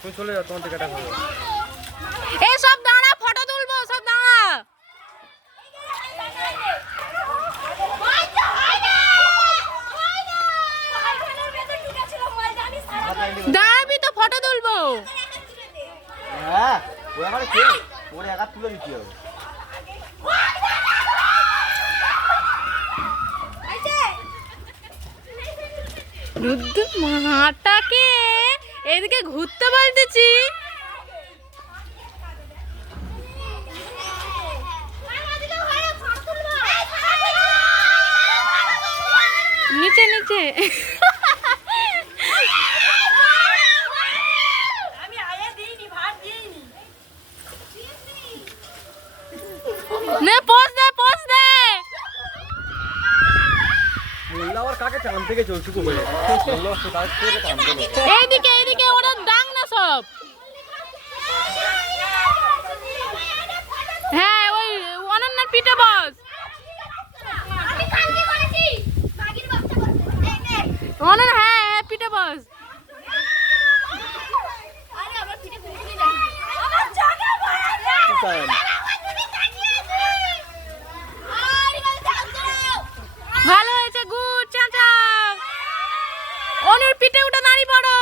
তুমি চলে যাও, তোমার দিকে এটা করবো। এই সব দাঁড়া, ফটো তুলবো, সব দাঁড়া। দাঁড়াবি তো, ফটো তুলবো। হ্যাঁ, ওই আমার ওরে একা তুলে দিতে হবে। রুদ্র মাটাকে এদিকে ঘুরতে বলতেছি। নিচে নিচে নে, পোজ দে, পোজ দে। আবার কাকে চান থেকে চলছে করে এইদিকে এইদিকে, ওরা ডাং না সব। হ্যাঁ, ওই অনন্যার পিঠে বস। অনন্যা, হ্যাঁ হ্যাঁ, পিঠে বস। ভালো হয়েছে, গুড, চাচা। অনুর পিঠে উঠে দাঁড়িয়ে পড়ো।